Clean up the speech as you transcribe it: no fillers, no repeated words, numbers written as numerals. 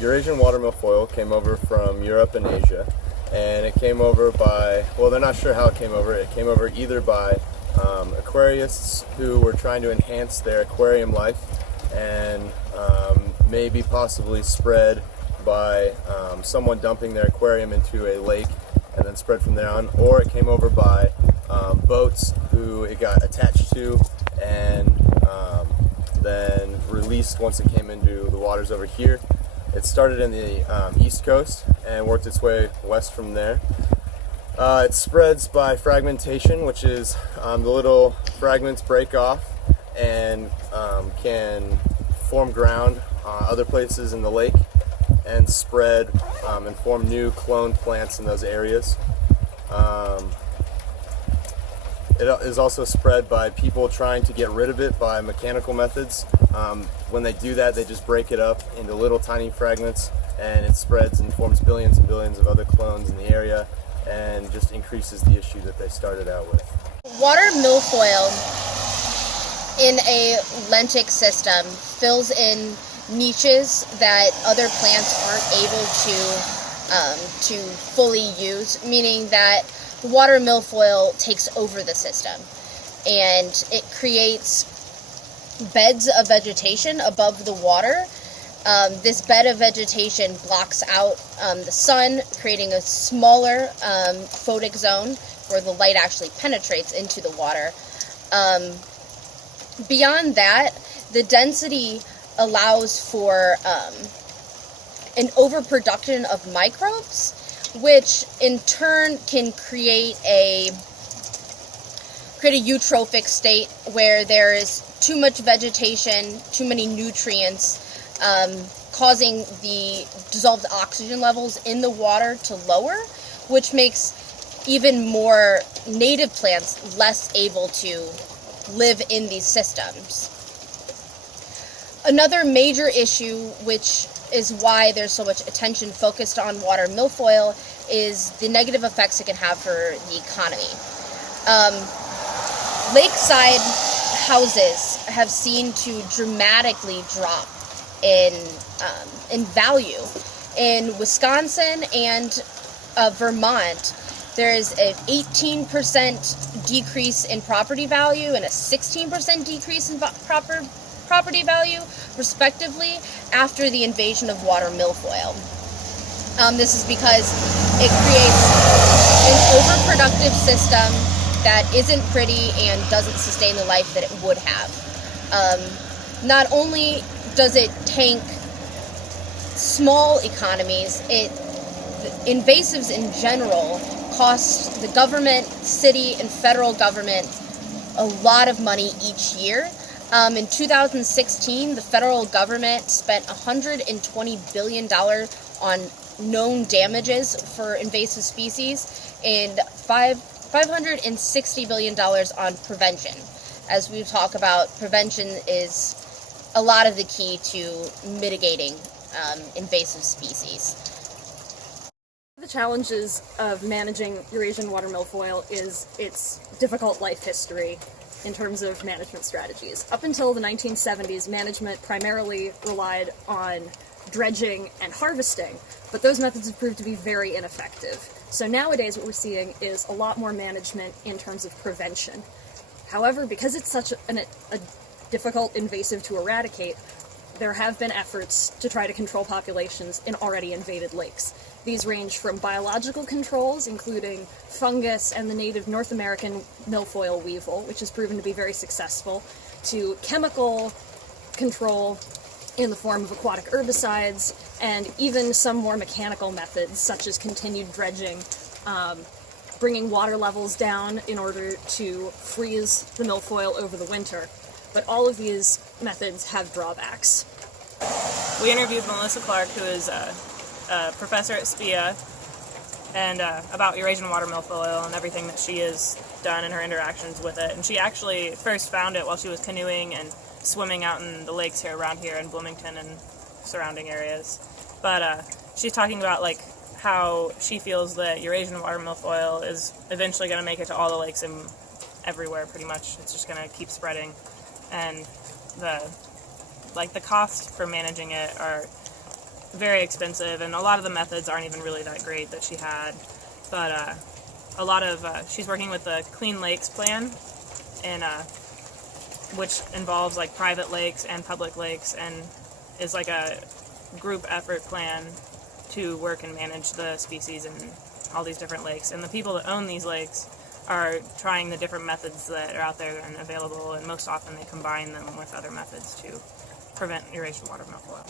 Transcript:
Eurasian watermilfoil came over from Europe and Asia, and it came over by, well, they're not sure how it came over. It came over either by aquarists who were trying to enhance their aquarium life, and maybe possibly spread by someone dumping their aquarium into a lake and then spread from there on, or it came over by boats who it got attached to and then released once it came into the waters over here. It started in the East Coast and worked its way west from there. It spreads by fragmentation, which is the little fragments break off and can form ground other places in the lake and spread and form new cloned plants in those areas. It is also spread by people trying to get rid of it by mechanical methods. When they do that, they just break it up into little tiny fragments, and it spreads and forms billions and billions of other clones in the area, and just increases the issue that they started out with. Watermilfoil in a lentic system fills in niches that other plants aren't able to fully use, meaning that the watermilfoil takes over the system, and it creates beds of vegetation above the water. This bed of vegetation blocks out the sun, creating a smaller photic zone where the light actually penetrates into the water. Beyond that, the density allows for an overproduction of microbes, which in turn can create a eutrophic state where there is too much vegetation, too many nutrients, causing the dissolved oxygen levels in the water to lower, which makes even more native plants less able to live in these systems. Another major issue, which is why there's so much attention focused on watermilfoil, is the negative effects it can have for the economy. Lakeside houses have seen to dramatically drop in value. In Wisconsin and Vermont, there is an 18% decrease in property value and a 16% decrease in property value, respectively, after the invasion of watermilfoil. This is because it creates an overproductive system that isn't pretty and doesn't sustain the life that it would have. Not only does it tank small economies, invasives in general cost the government, city, and federal government a lot of money each year. In 2016, the federal government spent $120 billion on known damages for invasive species and $560 billion on prevention. As we talk about, prevention is a lot of the key to mitigating invasive species. The challenges of managing Eurasian watermilfoil is its difficult life history in terms of management strategies. Up until the 1970s, management primarily relied on dredging and harvesting, but those methods have proved to be very ineffective. So nowadays what we're seeing is a lot more management in terms of prevention. However, because it's such a difficult invasive to eradicate, there have been efforts to try to control populations in already invaded lakes. These range from biological controls, including fungus and the native North American milfoil weevil, which has proven to be very successful, to chemical control in the form of aquatic herbicides, and even some more mechanical methods, such as continued dredging, bringing water levels down in order to freeze the milfoil over the winter. But all of these methods have drawbacks. We interviewed Melissa Clark, who is a professor at SPIA, and about Eurasian watermilfoil and everything that she has done in her interactions with it. And she actually first found it while she was canoeing and swimming out in the lakes here around here in Bloomington and surrounding areas. But she's talking about like how she feels that Eurasian watermilfoil is eventually going to make it to all the lakes and everywhere pretty much. It's just going to keep spreading, and the cost for managing it are very expensive, and a lot of the methods aren't even really that great that she had. But a lot of she's working with the Clean Lakes Plan, and which involves like private lakes and public lakes, and is like a group effort plan to work and manage the species in all these different lakes. And the people that own these lakes are trying the different methods that are out there and available, and most often they combine them with other methods to prevent Eurasian water milfoil.